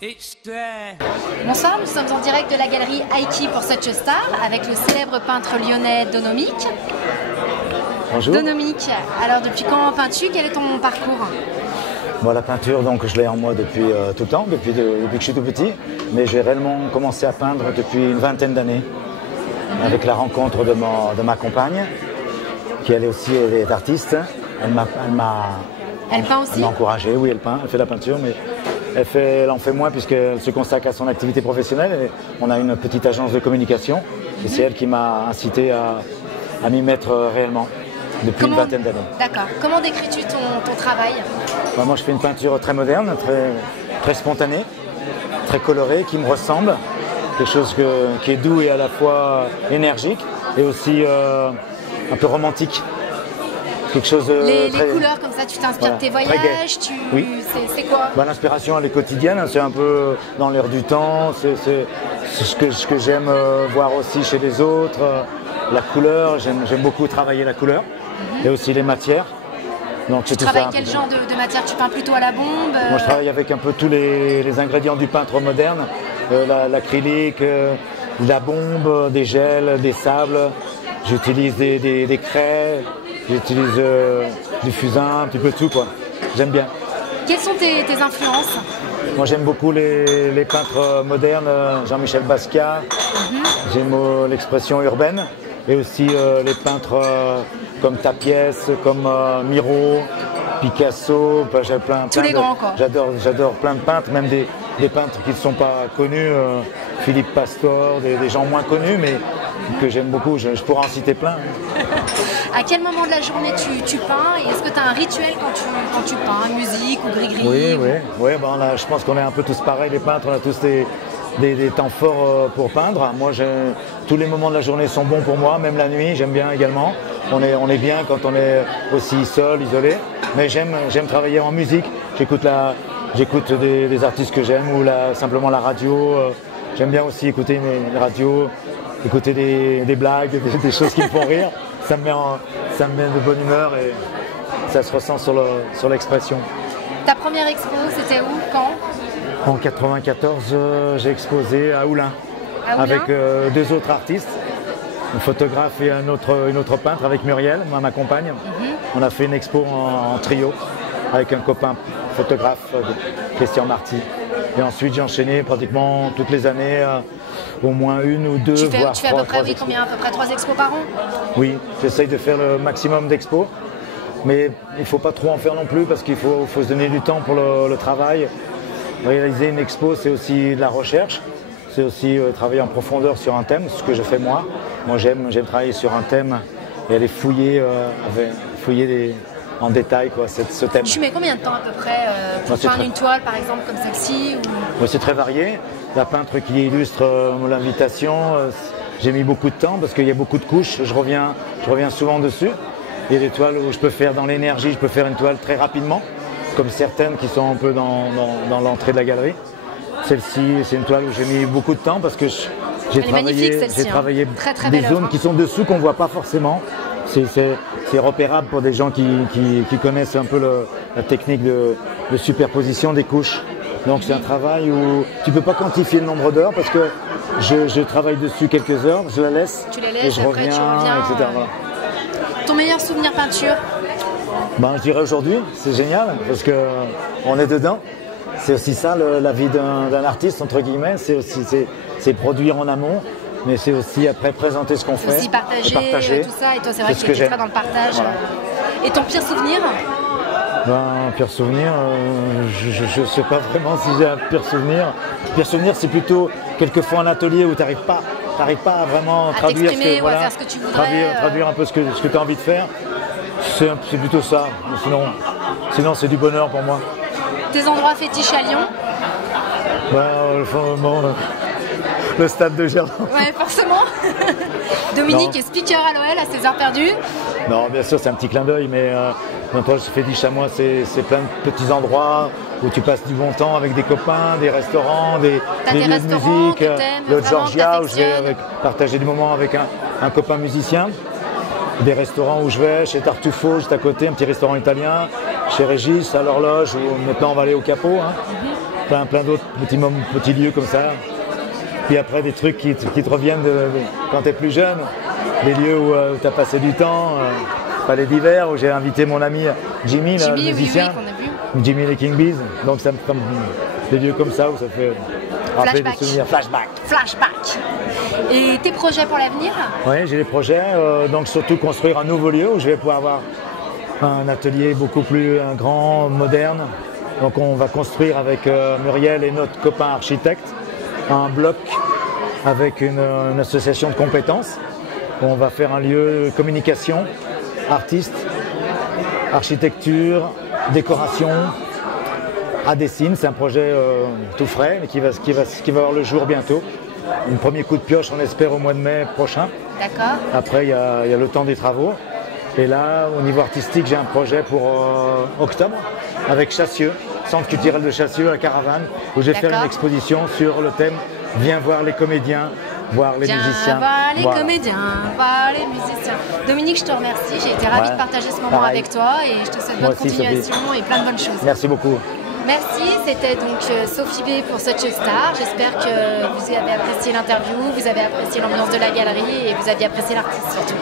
Bonsoir, nous sommes en direct de la galerie Aiki pour Such a Star avec le célèbre peintre lyonnais Donomic. Bonjour. Donomic, alors depuis quand peins-tu? Quel est ton parcours? Bon, la peinture, donc, je l'ai en moi depuis tout le temps, depuis que je suis tout petit. Mais j'ai réellement commencé à peindre depuis une vingtaine d'années, avec la rencontre de ma compagne, qui elle aussi est artiste. Elle peint aussi? m'a encouragé, oui, elle peint, elle fait de la peinture, mais elle en fait moins puisqu'elle se consacre à son activité professionnelle. Et on a une petite agence de communication et c'est elle qui m'a incité à m'y mettre réellement depuis une vingtaine d'années. D'accord. Comment décris-tu ton travail? Moi, je fais une peinture très moderne, très spontanée, très colorée, qui me ressemble. Quelque chose qui est doux et à la fois énergique et aussi un peu romantique. Quelque chose les couleurs comme ça, tu t'inspires de tes voyages, oui. C'est quoi? L'inspiration elle est quotidienne, c'est un peu dans l'air du temps, c'est ce que j'aime voir aussi chez les autres. La couleur, j'aime beaucoup travailler la couleur et aussi les matières. Donc, tu travailles quel genre de matière? Tu peins plutôt à la bombe? Moi je travaille avec un peu tous les ingrédients du peintre moderne, l'acrylique, la bombe, des gels, des sables. J'utilise des craies. J'utilise du fusain, un petit peu de tout, quoi. J'aime bien. Quelles sont tes influences? Moi j'aime beaucoup les peintres modernes, Jean-Michel Basquiat, j'aime l'expression urbaine et aussi les peintres comme Tapiès, comme Miro, Picasso, tous les grands quoi. J'adore plein de peintres, même des peintres qui ne sont pas connus, Philippe Pastor, des gens moins connus mais que j'aime beaucoup, je pourrais en citer plein. À quel moment de la journée tu peins et est-ce que tu as un rituel quand tu peins, musique ou gris-gris? Oui, là, je pense qu'on est un peu tous pareils, les peintres, on a tous des temps forts pour peindre. Moi, tous les moments de la journée sont bons pour moi, même la nuit, j'aime bien également. On est bien quand on est aussi seul, isolé, mais j'aime travailler en musique. J'écoute des artistes que j'aime ou simplement la radio. J'aime bien aussi écouter les radios, écouter des blagues, des choses qui me font rire. Ça me met de bonne humeur et ça se ressent sur l'expression. Ta première expo, c'était où? Quand? En 1994, j'ai exposé à Oulin, avec deux autres artistes, un photographe et une autre peintre avec Muriel, ma compagne. On a fait une expo en trio avec un copain photographe, Christian Marty. Et ensuite, j'ai enchaîné pratiquement toutes les années. Au moins une ou deux, voire tu fais à peu près combien? À peu près 3 expos par an? Oui, j'essaye de faire le maximum d'expos, mais il ne faut pas trop en faire non plus parce qu'il faut se donner du temps pour le travail. Réaliser une expo, c'est aussi de la recherche, c'est aussi travailler en profondeur sur un thème, ce que je fais moi. Moi, j'aime travailler sur un thème et aller fouiller en détail ce thème. Tu mets combien de temps à peu près pour peindre une toile, par exemple, comme celle-ci ou... C'est très varié. La peintre qui illustre l'invitation, j'ai mis beaucoup de temps parce qu'il y a beaucoup de couches, je reviens souvent dessus. Il y a des toiles où je peux faire dans l'énergie, je peux faire une toile très rapidement, comme certaines qui sont un peu dans l'entrée de la galerie. Celle-ci, c'est une toile où j'ai mis beaucoup de temps parce que j'ai travaillé très des zones qui sont dessous qu'on ne voit pas forcément. C'est repérable pour des gens qui connaissent un peu la technique de superposition des couches. Donc c'est un travail où tu ne peux pas quantifier le nombre d'heures parce que je travaille dessus quelques heures, je la laisse, et je reviens, etc. Ton meilleur souvenir peinture? Je dirais aujourd'hui, c'est génial parce qu'on est dedans. C'est aussi ça la vie d'un artiste, entre guillemets, c'est produire en amont, mais c'est aussi après présenter ce qu'on fait. Aussi partager tout ça, et toi c'est vrai que tu es très dans le partage. Voilà. Et ton pire souvenir? Pire souvenir, je ne sais pas vraiment si j'ai un pire souvenir. Pire souvenir, c'est plutôt quelquefois un atelier où tu n'arrives pas à vraiment traduire faire ce que tu voudrais, traduire un peu ce que tu as envie de faire. C'est plutôt ça. Sinon, c'est du bonheur pour moi. Tes endroits fétiches à Lyon? Le stade de Gerland. Ouais, forcément. Dominique est speaker à l'OL à ses heures perdues. Non, bien sûr, c'est un petit clin d'œil, mais mon endroit fétiche à moi, c'est plein de petits endroits où tu passes du bon temps avec des copains, des restaurants, des lieux de musique. Le Georgia, où je vais partager des moments avec un copain musicien. Des restaurants où je vais, chez Tartufo, juste à côté, un petit restaurant italien, chez Régis, à l'Horloge, où maintenant on va aller au Capot. plein d'autres petits lieux comme ça. Puis après des trucs qui te reviennent quand tu es plus jeune, des lieux où tu as passé du temps, Palais d'hiver, où j'ai invité mon ami Jimmy, le musicien, oui, qu'on a vu. Jimmy les King Bees. Donc ça me fait des lieux comme ça où ça fait rappeler des souvenirs. Flashback. Et tes projets pour l'avenir? Oui, j'ai des projets, donc surtout construire un nouveau lieu où je vais pouvoir avoir un atelier beaucoup plus grand, moderne. Donc on va construire avec Muriel et notre copain architecte un bloc avec une association de compétences. On va faire un lieu de communication, artistes, architecture, décoration, à Dessines. C'est un projet tout frais, mais qui va avoir le jour bientôt. Un premier coup de pioche, on espère, au mois de mai prochain. D'accord. Après, il y a le temps des travaux. Et là, au niveau artistique, j'ai un projet pour octobre avec Chassieux, Centre culturel de Chassieux, la Caravane, où je vais faire une exposition sur le thème « Viens voir les comédiens ». Voir les musiciens. Voir les comédiens, voir les musiciens. Dominique, je te remercie. J'ai été ravie de partager ce moment avec toi et je te souhaite bonne continuation et plein de bonnes choses. Merci beaucoup. Merci, c'était donc Sophie B pour Such a Star. J'espère que vous avez apprécié l'interview, vous avez apprécié l'ambiance de la galerie et vous avez apprécié l'artiste surtout.